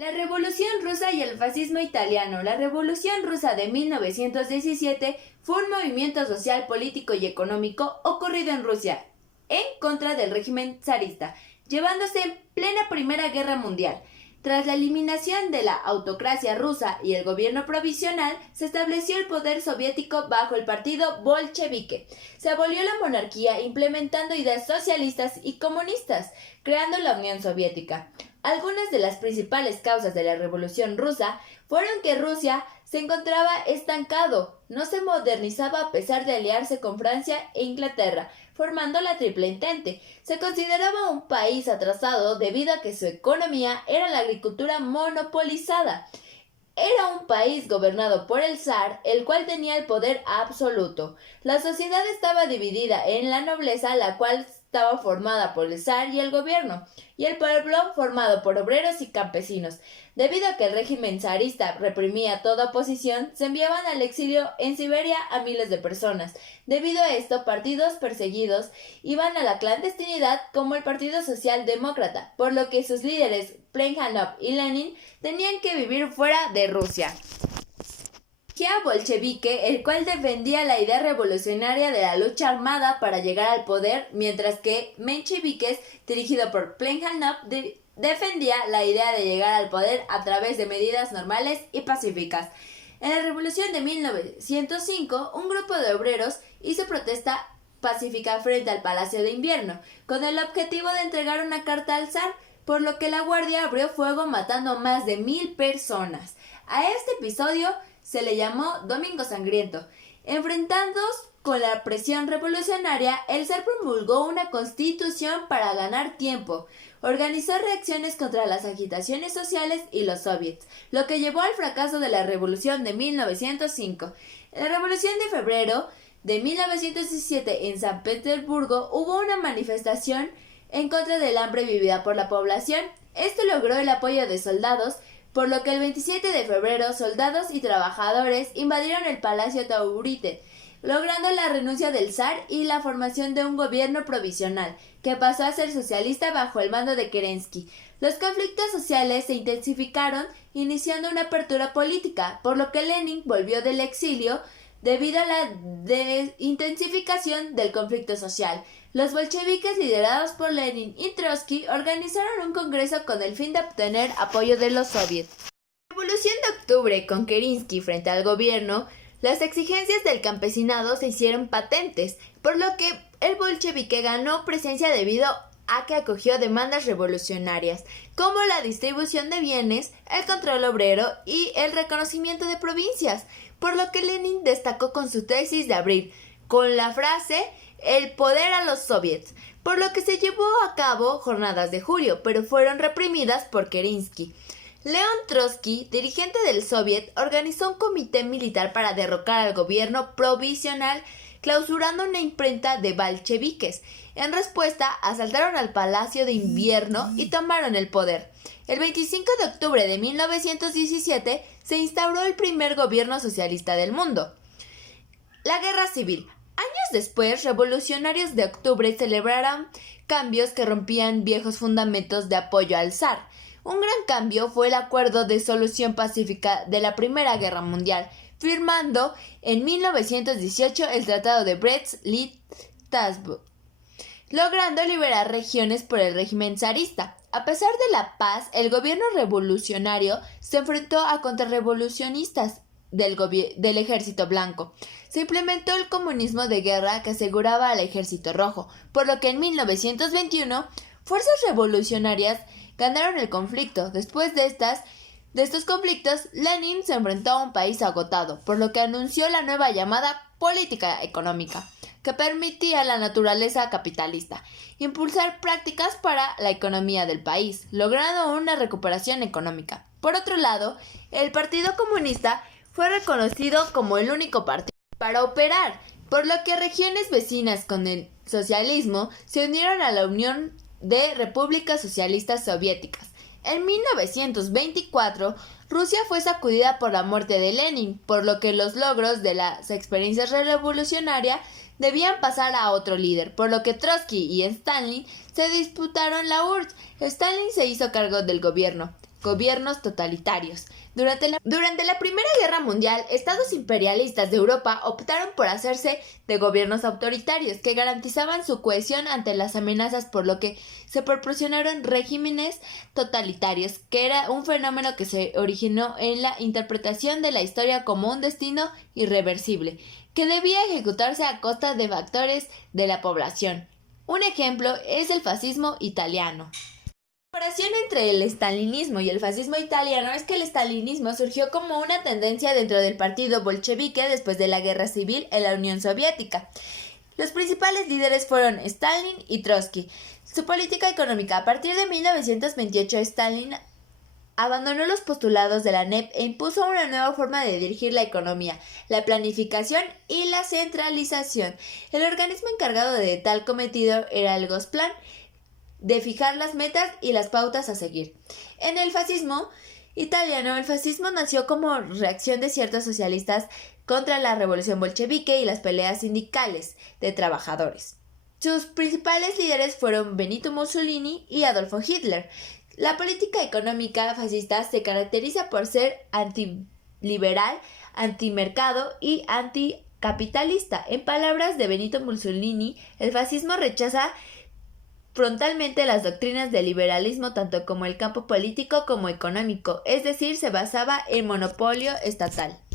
La Revolución Rusa y el fascismo italiano. La Revolución Rusa de 1917 fue un movimiento social, político y económico ocurrido en Rusia en contra del régimen zarista, llevándose en plena Primera Guerra Mundial. Tras la eliminación de la autocracia rusa y el gobierno provisional, se estableció el poder soviético bajo el partido bolchevique. Se abolió la monarquía implementando ideas socialistas y comunistas, creando la Unión Soviética. Algunas de las principales causas de la Revolución Rusa fueron que Rusia se encontraba estancado, no se modernizaba a pesar de aliarse con Francia e Inglaterra, formando la Triple Entente. Se consideraba un país atrasado debido a que su economía era la agricultura monopolizada. Era un país gobernado por el zar, el cual tenía el poder absoluto. La sociedad estaba dividida en la nobleza, la cual estaba formada por el zar y el gobierno, y el pueblo formado por obreros y campesinos. Debido a que el régimen zarista reprimía toda oposición, se enviaban al exilio en Siberia a miles de personas. Debido a esto, partidos perseguidos iban a la clandestinidad como el Partido Socialdemócrata, por lo que sus líderes, Plejánov y Lenin, tenían que vivir fuera de Rusia. Bolchevique, el cual defendía la idea revolucionaria de la lucha armada para llegar al poder, mientras que mencheviques, dirigido por Plejánov, defendía la idea de llegar al poder a través de medidas normales y pacíficas. En la Revolución de 1905, un grupo de obreros hizo protesta pacífica frente al Palacio de Invierno, con el objetivo de entregar una carta al zar, por lo que la guardia abrió fuego matando a más de 1000 personas. A este episodio se le llamó Domingo Sangriento. Enfrentándose con la presión revolucionaria, el zar promulgó una constitución para ganar tiempo. Organizó reacciones contra las agitaciones sociales y los soviets, lo que llevó al fracaso de la Revolución de 1905. En la Revolución de febrero de 1917 en San Petersburgo hubo una manifestación en contra del hambre vivida por la población. Esto logró el apoyo de soldados, por lo que el 27 de febrero soldados y trabajadores invadieron el Palacio Tauride, logrando la renuncia del zar y la formación de un gobierno provisional, que pasó a ser socialista bajo el mando de Kerensky. Los conflictos sociales se intensificaron, iniciando una apertura política, por lo que Lenin volvió del exilio debido a la intensificación del conflicto social. Los bolcheviques, liderados por Lenin y Trotsky, organizaron un congreso con el fin de obtener apoyo de los soviets. En la Revolución de Octubre, con Kerensky frente al gobierno, las exigencias del campesinado se hicieron patentes, por lo que el bolchevique ganó presencia debido a que acogió demandas revolucionarias, como la distribución de bienes, el control obrero y el reconocimiento de provincias, por lo que Lenin destacó con su tesis de abril, con la frase «el poder a los soviets», por lo que se llevó a cabo jornadas de julio, pero fueron reprimidas por Kerensky. León Trotsky, dirigente del soviet, organizó un comité militar para derrocar al gobierno provisional, clausurando una imprenta de bolcheviques. En respuesta, asaltaron al Palacio de Invierno y tomaron el poder. El 25 de octubre de 1917 se instauró el primer gobierno socialista del mundo. La Guerra Civil. Años después, revolucionarios de octubre celebraron cambios que rompían viejos fundamentos de apoyo al zar. Un gran cambio fue el acuerdo de solución pacífica de la Primera Guerra Mundial, firmando en 1918 el Tratado de Brest-Litovsk, logrando liberar regiones por el régimen zarista. A pesar de la paz, el gobierno revolucionario se enfrentó a contrarrevolucionistas del Ejército Blanco. Se implementó el comunismo de guerra que aseguraba al Ejército Rojo, por lo que en 1921 fuerzas revolucionarias ganaron el conflicto. Después de estos conflictos, Lenin se enfrentó a un país agotado, por lo que anunció la nueva llamada política económica, que permitía a la naturaleza capitalista impulsar prácticas para la economía del país, logrando una recuperación económica. Por otro lado, el Partido Comunista fue reconocido como el único partido para operar, por lo que regiones vecinas con el socialismo se unieron a la Unión de Repúblicas Socialistas Soviéticas. En 1924, Rusia fue sacudida por la muerte de Lenin, por lo que los logros de las experiencias revolucionarias debían pasar a otro líder, por lo que Trotsky y Stalin se disputaron la URSS. Stalin se hizo cargo del gobierno gobiernos totalitarios. Durante la Primera Guerra Mundial, estados imperialistas de Europa optaron por hacerse de gobiernos autoritarios que garantizaban su cohesión ante las amenazas, por lo que se proporcionaron regímenes totalitarios, que era un fenómeno que se originó en la interpretación de la historia como un destino irreversible, que debía ejecutarse a costa de factores de la población. Un ejemplo es el fascismo italiano. La comparación entre el estalinismo y el fascismo italiano es que el estalinismo surgió como una tendencia dentro del partido bolchevique después de la guerra civil en la Unión Soviética. Los principales líderes fueron Stalin y Trotsky. Su política económica: a partir de 1928, Stalin abandonó los postulados de la NEP e impuso una nueva forma de dirigir la economía, la planificación y la centralización. El organismo encargado de tal cometido era el Gosplan, de fijar las metas y las pautas a seguir. En el fascismo italiano, el fascismo nació como reacción de ciertos socialistas contra la revolución bolchevique y las peleas sindicales de trabajadores. Sus principales líderes fueron Benito Mussolini y Adolfo Hitler. La política económica fascista se caracteriza por ser antiliberal, antimercado y anticapitalista. En palabras de Benito Mussolini, el fascismo rechaza frontalmente las doctrinas del liberalismo tanto como el campo político como económico, es decir, se basaba en monopolio estatal.